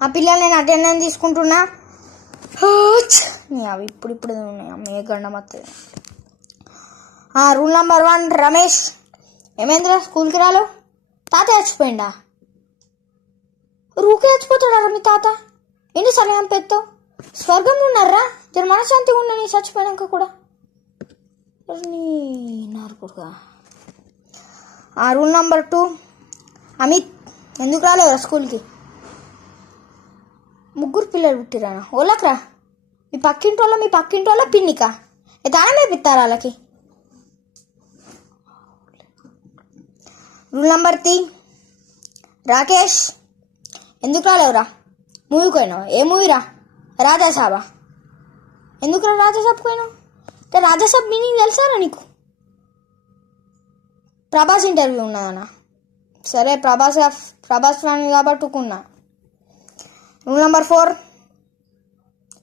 ఆ పిల్లలు నేను అటెండెన్స్ తీసుకుంటున్నా. అవి ఇప్పుడు ఉన్నాయి. అమ్మే గండం వస్తుంది. రూల్ నెంబర్ 1 రమేష్, ఏమైందిరా స్కూల్కి రాలో? తాత చచ్చిపోయిందా? రూకే చచ్చిపోతాడా మీ తాత? ఎన్నిసార్లు చంపేస్తావు? స్వర్గంలో ఉన్నారా? జర మనశాంతిగా ఉన్నా నీ చచ్చిపోయాక కూడా. నీ నార్కుడుగా. రూల్ నెంబర్ 2 అమిత్, ఎందుకు రాలేవురా స్కూల్కి? ముగ్గురు పిల్లలు పుట్టిరానా? ఓలకరా మీ పక్కింటి వాళ్ళ పిన్నికా? తానే పిత్తారా వాళ్ళకి? రూల్ నెంబర్ 3 రాకేష్, ఎందుకు రాలేవురా? మూవీకి పోయినావు. ఏ మూవీరా? రాజాసాబా? ఎందుకురా రాజాసాబ్ పోయినావు? రాజాసాబ్ మీనింగ్ తెలుసారా నీకు? ప్రభాస్ ఇంటర్వ్యూ ఉన్నదన్నా. సరే ప్రభాస్ ఫ్యాన్ కాబట్టి ఊకున్నా. రూల్ నెంబర్ 4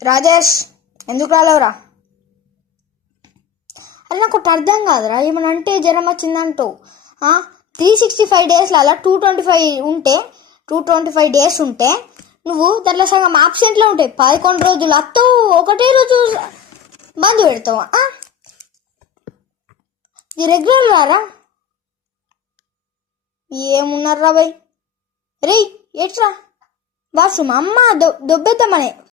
రాజేష్, ఎందుకు రాలేవురా? అది నాకు ఒకటి అర్థం కాదురా. ఏమన్నా అంటే జ్వరం వచ్చిందంటావు. 365 డేస్లో అలా 225 డేస్ ఉంటే నువ్వు దాంట్లో సగం ఆబ్సెంట్లో ఉంటాయి. 11 రోజులు అత్తవు, ఒకటే రోజు బంద్ పెడతావు. ఇది రెగ్యులర్ రారా? ఏమున్నారా బాయ్? రే ఎట్రా వాష్రూమ్ అమ్మ దొబ్బేద్దామనే